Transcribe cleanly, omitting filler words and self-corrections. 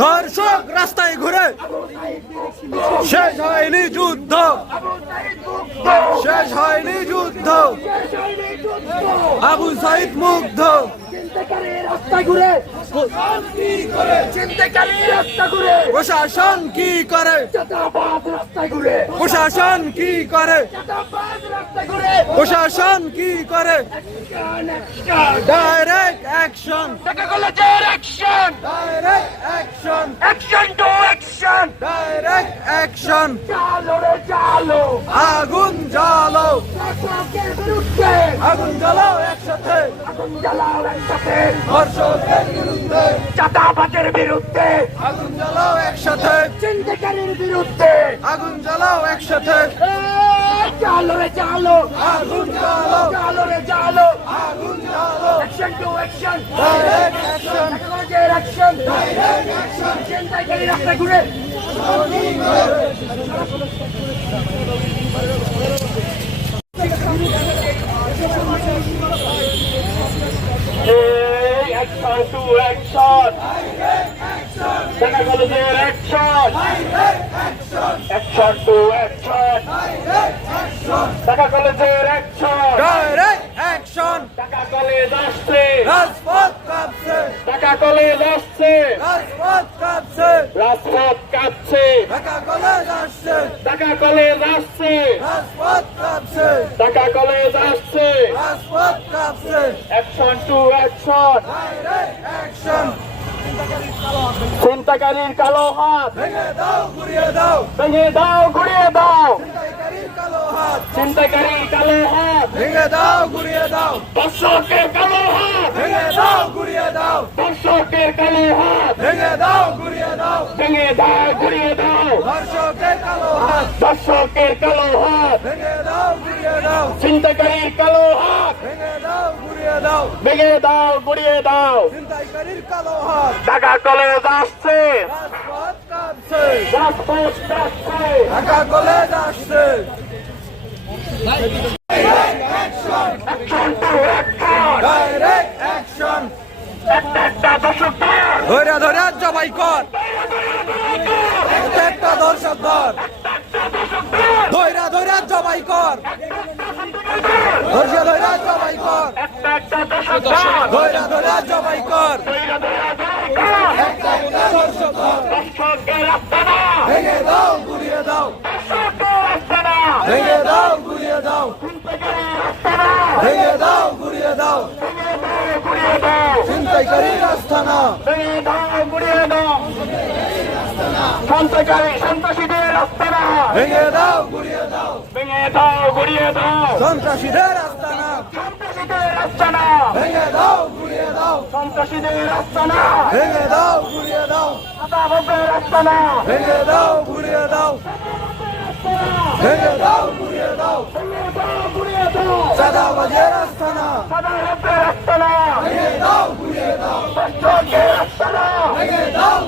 ধর্ষক রাস্তায় ঘুরে শেষ হয়নি যুদ্ধ, শেষ হয়নি যুদ্ধ, আবু সাইদ মুগ্ধ। প্রশাসন কি করে, প্রশাসন কি করে, প্রশাসন কি করে? Direct action, direct action, action to action, direct action. চালো রে চালো, আগুন জ্বালো, শাসকের বিরুদ্ধে আগুন জ্বালাও একসাথে, আগুন জ্বালাও একসাথে, ধর্ষকের বিরুদ্ধে চাঁদাবাজের বিরুদ্ধে, আগুন জ্বালাও একসাথে, ছিনতাইকারীর বিরুদ্ধে, আগুন জ্বালাও একসাথে, চালো রে চালো, আগুন জ্বালো, চালো রে চালো, আগুন জ্বালো, action to action, direct action, action, ছিনতাইকারী রাস্তায় ঘুরে অ্যাকশন টু অ্যাকশন, ঢাকা কলেজের action, action to action, Dhaka কলেজের action, direct action. Dhaka college আসছে, রাজপথ কাঁপছে, ঢাকা কলেজ আসছে, রাজপথ কাঁপছে, রাজপথ কাঁপছে, ঢাকা কলেজ আসছে, ঢাকা কলেজ আসছে, রাজপথ কাঁপছে, ঢাকা কলেজ আসছে, রাজপথ কাঁপছে, action to action, direct action. ছিনতাইকারীর কালো হাত ভেঙে দাও, ঘুরিয়ে দাও, ভেঙে দাও, ঘুরিয়ে দাও, ছিনতাইকারীর কালো হাত, ছিনতাইকারীর কালো হাত, ভেঙে দাও, ঘুরিয়ে দাও, দর্শকের কালো হাত, ভেঙে দাও, ঘুরিয়ে দাও, দর্শকের কালো হাত, ভেঙে দাও, ঘুরিয়ে দাও, ভেঙে দাও, ঘুরিয়ে দাও, ধর্ষকের কালো হাত, দর্শকের কালো হাত, ভেঙে দাও, ঘুরিয়ে দাও, ছিনতাইকারীর কালো হাত, ভেঙে দাও, ঘুরিয়ে দাও, ভেঙে দাও, ঘুরিয়ে দাও, ছিনতাইকারীর কালো হাত, ঢাকা কলেজ আসছে, রাজপথ কাঁপছে, রাজপথ কাঁপছে, ঢাকা কলেজ আসছে। Action to action, direct action, একটা দর্শকদের, ধৈর্য ধৈর্য জবাই কর, একটা দর্শক ধর, ধৈর্য ধৈর্য জবাই কর, ধৈর্য ধৈর্য জবাই কর, একটা দর্শকদের, ধৈর্য ধৈর্য জবাই কর, একটা দর্শক ধর, দর্শকের আস্তানা, ভেঙে দাও, ঘুরিয়ে দাও, দর্শকের আস্তানা, ভেঙে দাও, ঘুরিয়ে দাও, ছিনতাইকারীর আস্তানা, ভেঙে দাও, ঘুরিয়ে দাও, ঘুরিয়ে দাও, ছিনতাইকারীর আস্তানা, ভেঙে দাও, ঘুরিয়ে দাও, ছিনতাইকারী সন্ত্রাসীদের আস্তানা, ভেঙে দাও, ঘুরিয়ে দাও, ভেঙে দাও, ঘুরিয়ে দাও, সন্ত্রাসীদের আস্তানা, সন্ত্রাসীদের আস্তানা, ভেঙে দাও, ঘুরিয়ে দাও, সন্ত্রাসীদের আস্তানা, ভেঙে দাও, ঘুরিয়ে দাও, চাঁদাবাজের আস্তানা, ভেঙে দাও, ঘুরিয়ে দাও, ভেঙে দাও, ঘুরিয়ে দাও, ঘুরিয়ে দাও, চাঁদাবাজের আস্তানা, চাঁদাবাজের আস্তানা, ভেঙে দাও, ঘুরিয়ে দাও, দর্শকের আস্তানা, ভেঙে দাও,